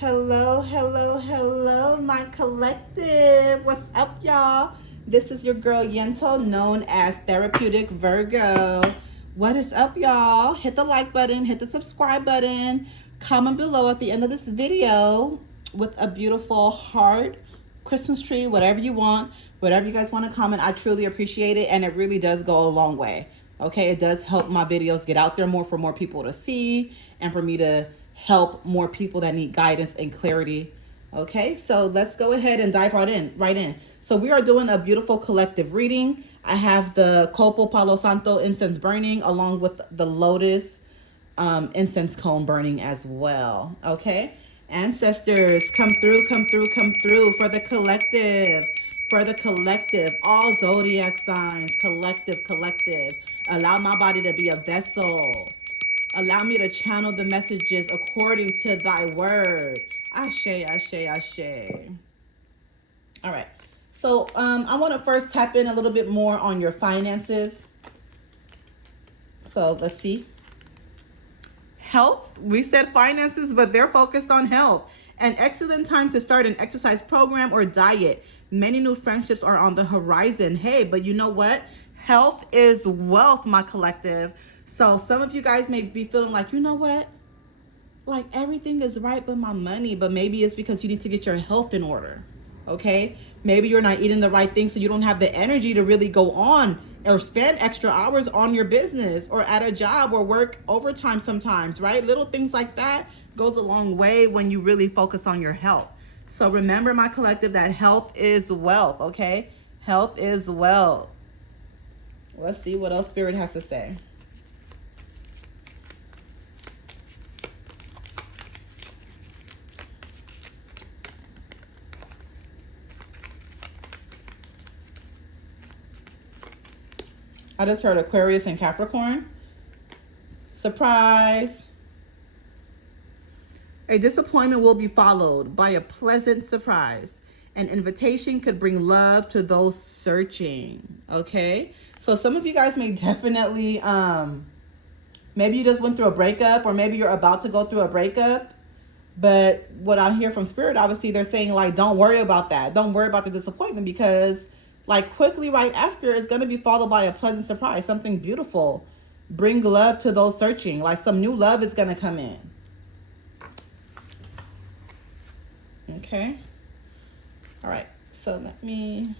Hello, hello, hello, my collective. What's up, y'all? This is your girl Yento, known as Therapeutic Virgo. What is up, y'all? Hit the like button, hit the subscribe button, comment below at the end of this video with a beautiful heart, Christmas tree, whatever you want, whatever you guys want to comment. I truly appreciate it, and it really does go a long way. Okay, it does help my videos get out there more for more people to see and for me to help more people that need guidance and clarity. Okay, so let's go ahead and dive right in. So we are doing a beautiful collective reading. I have the Copo Palo Santo incense burning along with the lotus incense cone burning as well. Okay, ancestors, come through, come through, come through for the collective. For the collective, all zodiac signs, collective. Allow my body to be a vessel. Allow me to channel the messages according to thy word. Ashe, ashe, ashe. All right. So I want to first tap in a little bit more on your finances. So let's see. Health. We said finances, but they're focused on health. An excellent time to start an exercise program or diet. Many new friendships are on the horizon. Hey, but you know what? Health is wealth, my collective. So some of you guys may be feeling like, you know what? Like everything is right but my money, but maybe it's because you need to get your health in order. Okay? Maybe you're not eating the right things, so you don't have the energy to really go on or spend extra hours on your business or at a job or work overtime sometimes, right? Little things like that goes a long way when you really focus on your health. So remember, my collective, that health is wealth, okay? Health is wealth. Let's see what else Spirit has to say. I just heard Aquarius and Capricorn. Surprise. A disappointment will be followed by a pleasant surprise. An invitation could bring love to those searching. Okay? So some of you guys may definitely, maybe you just went through a breakup, or maybe you're about to go through a breakup. But what I hear from Spirit, obviously, they're saying, like, don't worry about that. Don't worry about the disappointment, because like quickly right after it's going to be followed by a pleasant surprise, something beautiful. Bring love to those searching. Like some new love is going to come in. Okay. All right. So let me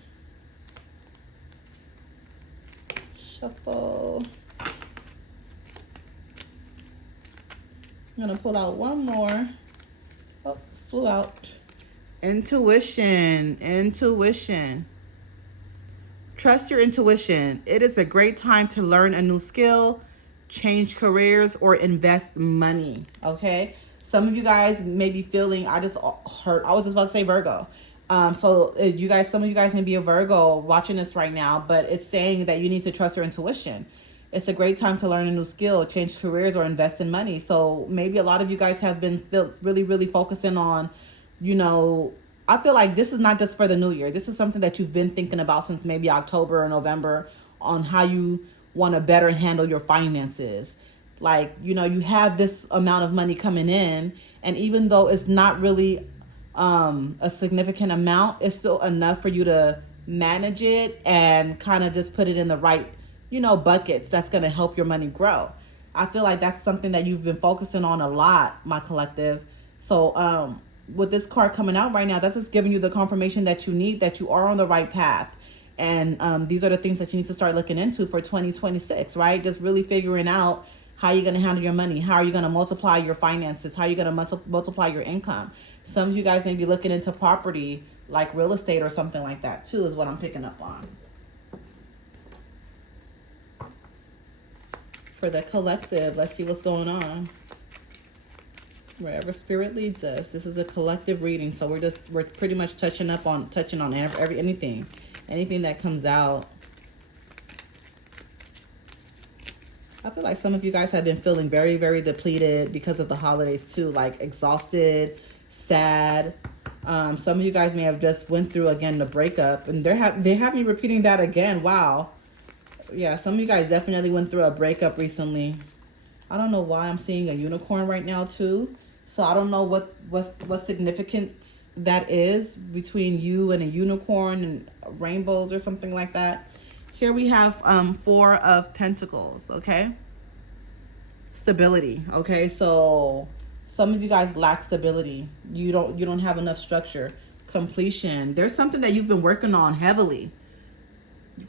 shuffle. I'm going to pull out one more. Oh, flew out. Intuition. Trust your intuition. It is a great time to learn a new skill, change careers, or invest money. Okay. Some of you guys may be feeling, I was just about to say Virgo. Some of you guys may be a Virgo watching this right now, but it's saying that you need to trust your intuition. It's a great time to learn a new skill, change careers, or invest in money. So maybe a lot of you guys have been really focusing on, I feel like this is not just for the new year. This is something that you've been thinking about since maybe October or November, on how you want to better handle your finances. Like, you have this amount of money coming in, and even though it's not really a significant amount, it's still enough for you to manage it and kind of just put it in the right, buckets that's going to help your money grow. I feel like that's something that you've been focusing on a lot, my collective. So, with this card coming out right now, that's just giving you the confirmation that you need, that you are on the right path. And these are the things that you need to start looking into for 2026, right? Just really figuring out how you're going to handle your money. How are you going to multiply your finances? How are you going to multiply your income? Some of you guys may be looking into property, like real estate or something like that too, is what I'm picking up on. For the collective, let's see what's going on. Wherever Spirit leads us. This is a collective reading, so we're pretty much touching on anything that comes out. I feel like some of you guys have been feeling very, very depleted because of the holidays too, like exhausted, sad. Some of you guys may have just went through again the breakup, and they have me repeating that again. Wow. Yeah, some of you guys definitely went through a breakup recently. I don't know why I'm seeing a unicorn right now too. So I don't know what significance that is between you and a unicorn and rainbows or something like that. Here we have Four of Pentacles, okay? Stability, okay? So some of you guys lack stability. You don't have enough structure. Completion. There's something that you've been working on heavily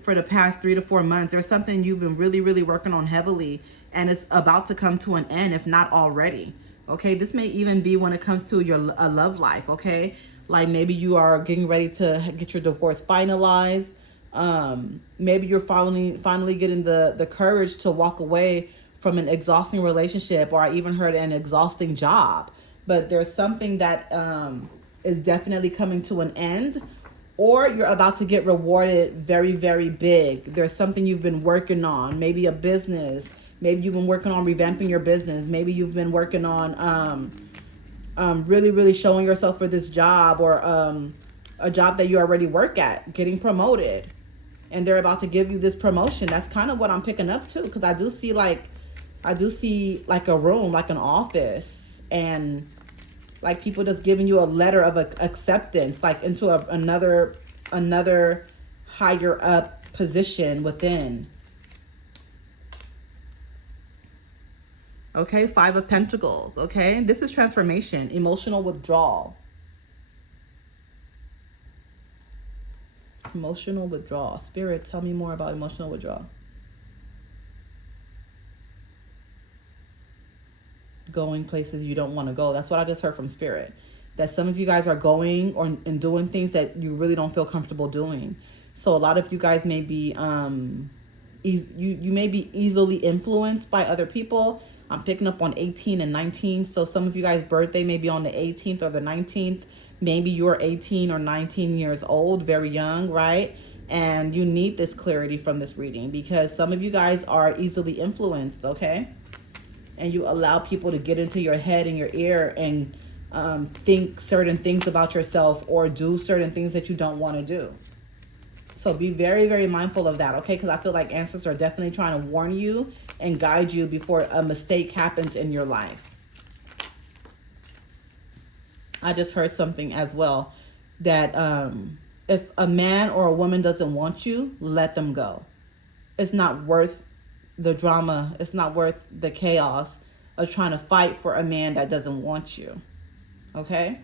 for the past 3 to 4 months. There's something you've been really, really working on heavily, and it's about to come to an end, if not already. Okay, this may even be when it comes to your love life. Okay, like maybe you are getting ready to get your divorce finalized. Maybe you're finally getting the courage to walk away from an exhausting relationship, or I even heard an exhausting job. But there's something that is definitely coming to an end, or you're about to get rewarded very, very big. There's something you've been working on, maybe a business. Maybe you've been working on revamping your business. Maybe you've been working on really, really showing yourself for this job, or a job that you already work at, getting promoted. And they're about to give you this promotion. That's kind of what I'm picking up too, because I do see like a room, like an office, and like people just giving you a letter of acceptance, like into another higher up position within. Okay, Five of Pentacles. Okay, this is transformation, emotional withdrawal. Emotional withdrawal. Spirit, tell me more about emotional withdrawal. Going places you don't want to go. That's what I just heard from Spirit. That some of you guys are going and doing things that you really don't feel comfortable doing. So a lot of you guys may be you may be easily influenced by other people. I'm picking up on 18 and 19. So some of you guys' birthday may be on the 18th or the 19th. Maybe you're 18 or 19 years old, very young, right? And you need this clarity from this reading, because some of you guys are easily influenced, okay? And you allow people to get into your head and your ear and think certain things about yourself, or do certain things that you don't want to do. So be very, very mindful of that, okay? Because I feel like ancestors are definitely trying to warn you and guide you before a mistake happens in your life. I just heard something as well, that if a man or a woman doesn't want you, let them go. It's not worth the drama. It's not worth the chaos of trying to fight for a man that doesn't want you. Okay?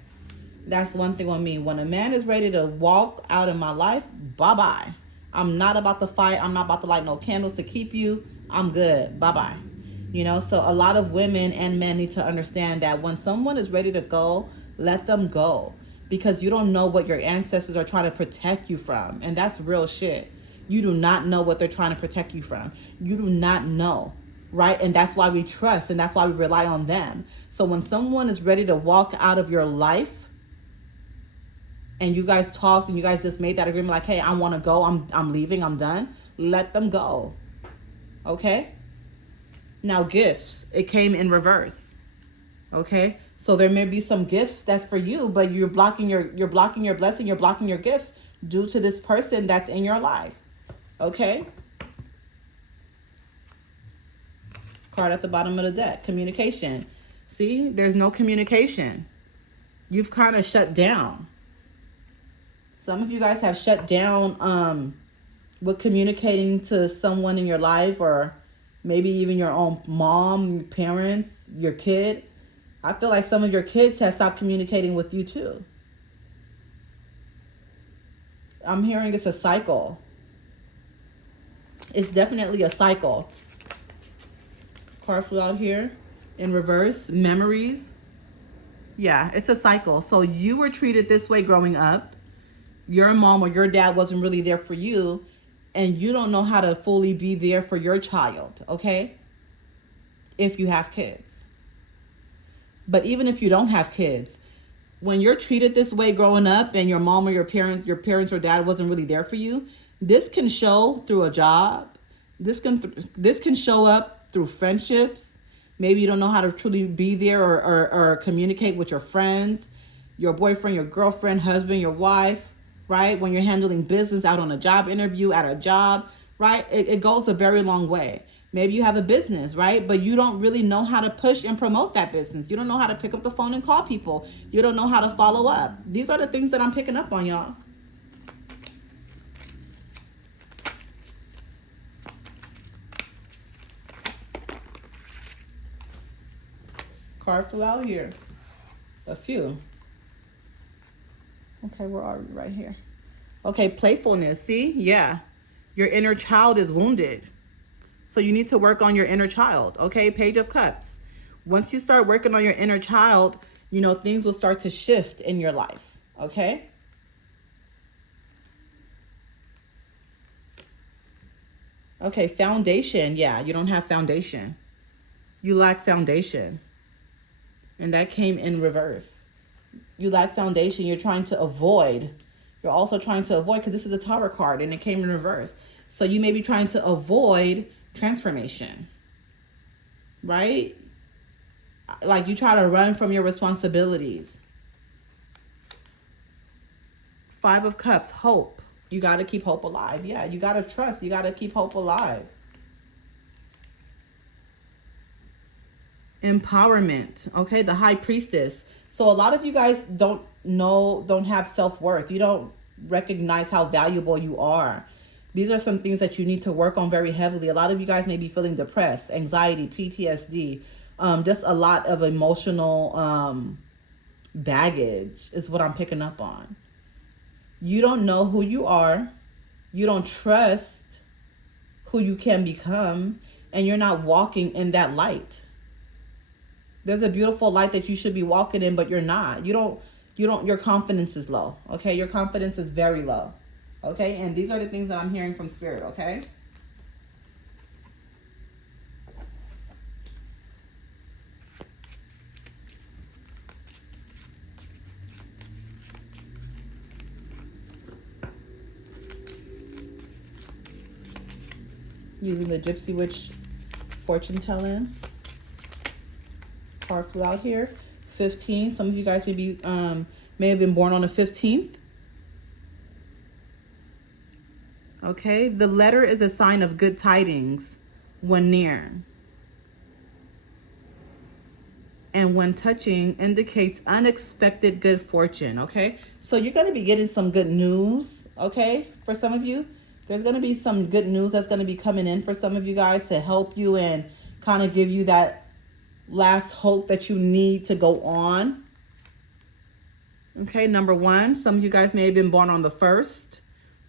That's one thing on me. When a man is ready to walk out in my life, bye-bye. I'm not about to fight. I'm not about to light no candles to keep you. I'm good. Bye-bye. You know, so a lot of women and men need to understand that when someone is ready to go, let them go. Because you don't know what your ancestors are trying to protect you from. And that's real shit. You do not know what they're trying to protect you from. You do not know, right? And that's why we trust, and that's why we rely on them. So when someone is ready to walk out of your life, and you guys talked and you guys just made that agreement, like, hey, I want to go, I'm leaving, I'm done, let them go. Okay? Now, gifts. It came in reverse. Okay? So there may be some gifts that's for you, but you're blocking your blessing, you're blocking your gifts due to this person that's in your life. Okay? Card at the bottom of the deck. Communication. See, there's no communication. You've kind of shut down. Some of you guys have shut down with communicating to someone in your life, or maybe even your own mom, parents, your kid. I feel like some of your kids have stopped communicating with you too. I'm hearing it's a cycle. It's definitely a cycle. Card flew out here in reverse. Memories. Yeah, it's a cycle. So you were treated this way growing up. Your mom or your dad wasn't really there for you, and you don't know how to fully be there for your child, okay? If you have kids. But even if you don't have kids, when you're treated this way growing up and your mom or your parents or dad wasn't really there for you, this can show through a job. This can show up through friendships. Maybe you don't know how to truly be there or communicate with your friends, your boyfriend, your girlfriend, husband, your wife, right? When you're handling business out on a job interview, at a job, right? It goes a very long way. Maybe you have a business, right? But you don't really know how to push and promote that business. You don't know how to pick up the phone and call people. You don't know how to follow up. These are the things that I'm picking up on, y'all. Card flew out here. A few. Okay, where are we? Right here. Okay, playfulness. See? Yeah. Your inner child is wounded. So you need to work on your inner child. Okay, Page of Cups. Once you start working on your inner child, you know, things will start to shift in your life. Okay? Okay, foundation. Yeah, you don't have foundation. You lack foundation. And that came in reverse. You lack foundation. You're trying to avoid. You're also trying to avoid, because this is a Tower card and it came in reverse. So you may be trying to avoid transformation, right? Like you try to run from your responsibilities. 5 of Cups, hope. You got to keep hope alive. Yeah, you got to trust. You got to keep hope alive. Empowerment. Okay, the High Priestess. So a lot of you guys don't have self-worth. You don't recognize how valuable you are. These are some things that you need to work on very heavily. A lot of you guys may be feeling depressed, anxiety, PTSD, just a lot of emotional baggage is what I'm picking up on. You don't know who you are. You don't trust who you can become, and you're not walking in that light. There's a beautiful light that you should be walking in, but you're not. You don't, your confidence is low. Okay. Your confidence is very low. Okay. And these are the things that I'm hearing from Spirit. Okay. Using the Gypsy Witch fortune telling. Card flew out here. 15. Some of you guys may have been born on the 15th. Okay. The letter is a sign of good tidings when near. And when touching indicates unexpected good fortune. Okay. So you're going to be getting some good news. Okay. For some of you, there's going to be some good news that's going to be coming in for some of you guys to help you and kind of give you that last hope that you need to go on. Okay, number 1, some of you guys may have been born on the 1st,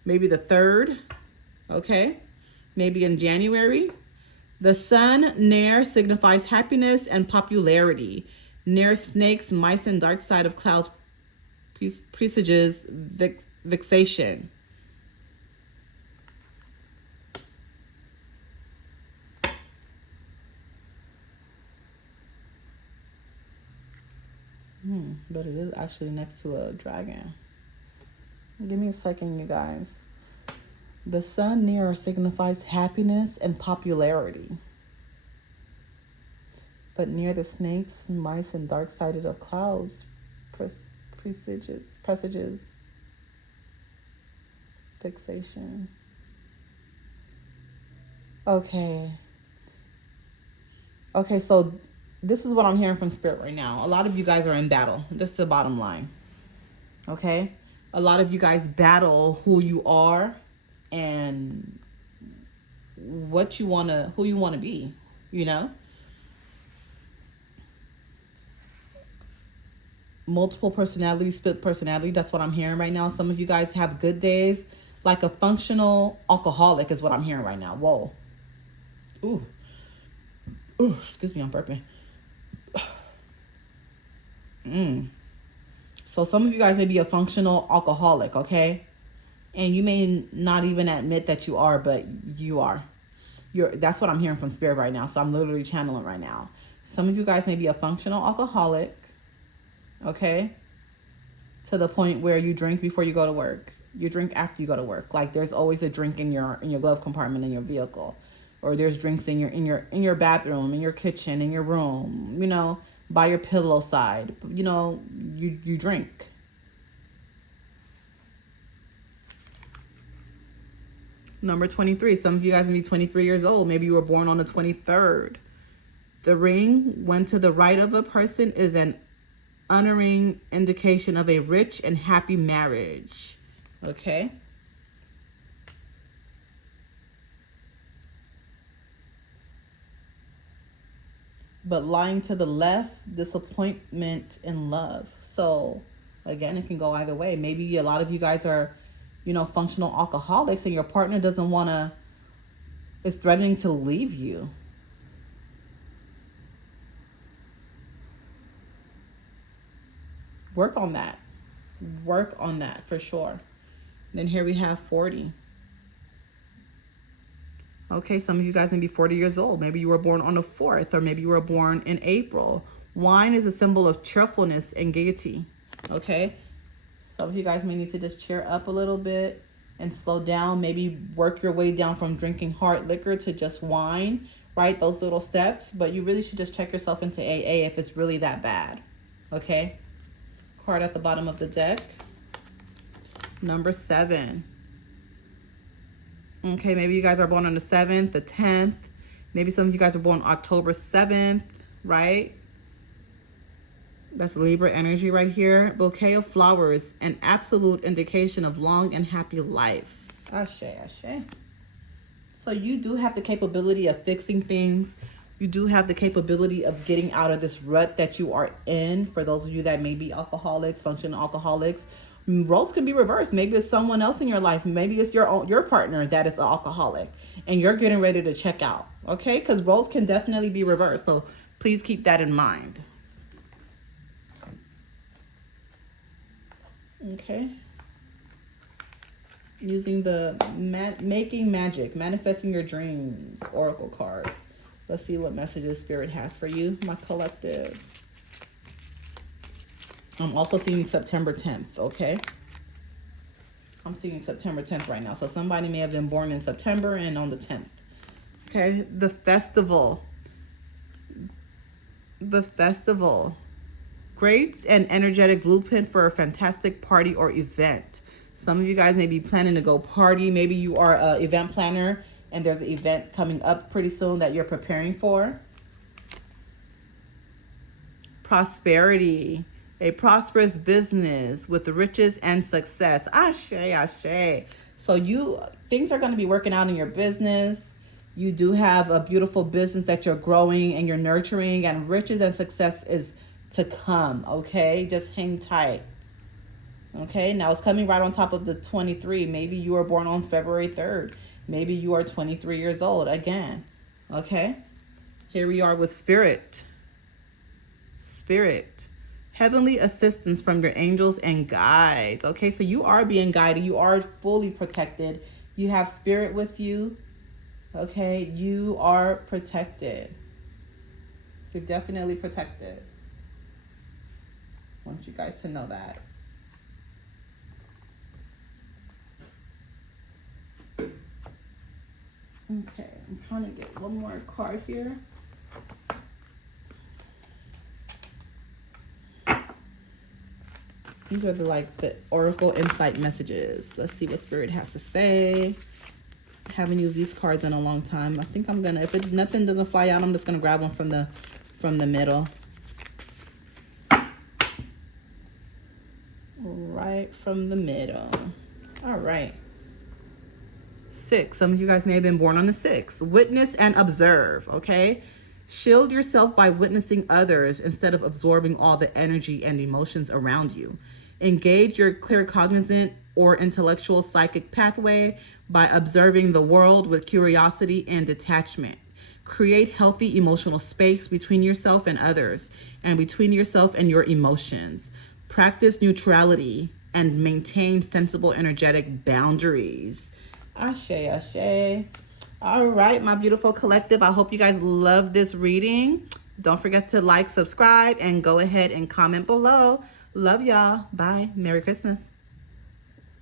maybe the 3rd, okay, maybe in January. The sun, Nair, signifies happiness and popularity. Nair, snakes, mice, and dark side of clouds presages vexation. But it is actually next to a dragon. Give me a second, you guys. The sun near signifies happiness and popularity. But near the snakes, mice, and dark-sided of clouds presages fixation. Okay, so this is what I'm hearing from Spirit right now. A lot of you guys are in battle. That's the bottom line. Okay? A lot of you guys battle who you are and who you want to be, you know? Multiple personality, split personality. That's what I'm hearing right now. Some of you guys have good days, like a functional alcoholic is what I'm hearing right now. Whoa. Ooh, excuse me, I'm burping. So some of you guys may be a functional alcoholic, okay? And you may not even admit that you are, but you are. That's what I'm hearing from Spirit right now. So I'm literally channeling right now. Some of you guys may be a functional alcoholic, okay? To the point where you drink before you go to work. You drink after you go to work. Like there's always a drink in your glove compartment in your vehicle. Or there's drinks in your bathroom, in your kitchen, in your room, you know, by your pillow side. You know, you drink. Number 23. Some of you guys may be 23 years old. Maybe you were born on the 23rd. The ring, when to the right of a person, is an honoring indication of a rich and happy marriage. Okay. But lying to the left, disappointment in love. So again, it can go either way. Maybe a lot of you guys are, functional alcoholics, and your partner doesn't want to, is threatening to leave you. Work on that. Work on that for sure. Then here we have 40. Okay, some of you guys may be 40 years old. Maybe you were born on the 4th, or maybe you were born in April. Wine is a symbol of cheerfulness and gaiety. Okay, some of you guys may need to just cheer up a little bit and slow down. Maybe work your way down from drinking hard liquor to just wine, right? Those little steps. But you really should just check yourself into AA if it's really that bad. Okay, card at the bottom of the deck. Number 7. Okay, maybe you guys are born on the 7th, the 10th. Maybe some of you guys are born October 7th, right? That's Libra energy right here. Bouquet of flowers, an absolute indication of long and happy life. Ashe, ashe. So you do have the capability of fixing things. You do have the capability of getting out of this rut that you are in. For those of you that may be alcoholics, functional alcoholics, roles can be reversed. Maybe it's someone else in your life. Maybe it's your partner that is an alcoholic and you're getting ready to check out. Okay, because roles can definitely be reversed. So please keep that in mind. Okay. Using the making magic, manifesting your dreams, oracle cards. Let's see what messages Spirit has for you, my collective. I'm also seeing September 10th, okay? I'm seeing September 10th right now. So somebody may have been born in September and on the 10th. Okay, the festival. The festival. Great and energetic blueprint for a fantastic party or event. Some of you guys may be planning to go party. Maybe you are an event planner and there's an event coming up pretty soon that you're preparing for. Prosperity. A prosperous business with riches and success. Ashe, ashe. So things are going to be working out in your business. You do have a beautiful business that you're growing and you're nurturing, and riches and success is to come. Okay, just hang tight. Okay, now it's coming right on top of the 23. Maybe you were born on February 3rd. Maybe you are 23 years old again. Okay, here we are with Spirit. Spirit. Heavenly assistance from your angels and guides. Okay, so you are being guided. You are fully protected. You have Spirit with you. Okay, you are protected. You're definitely protected. I want you guys to know that. Okay, I'm trying to get one more card here. These are the oracle insight messages. Let's see what Spirit has to say. I haven't used these cards in a long time. I think I'm gonna, if nothing doesn't fly out, I'm just gonna grab one from the middle. Right from the middle. All right. 6. Some of you guys may have been born on the 6th. Witness and observe. Okay. Shield yourself by witnessing others instead of absorbing all the energy and emotions around you. Engage your claircognizant or intellectual psychic pathway by observing the world with curiosity and detachment. Create healthy emotional space between yourself and others, and between yourself and your emotions. Practice neutrality and maintain sensible energetic boundaries. Ashe, ashe. All right, my beautiful collective. I hope you guys love this reading. Don't forget to like, subscribe, and go ahead and comment below. Love y'all. Bye. Merry Christmas.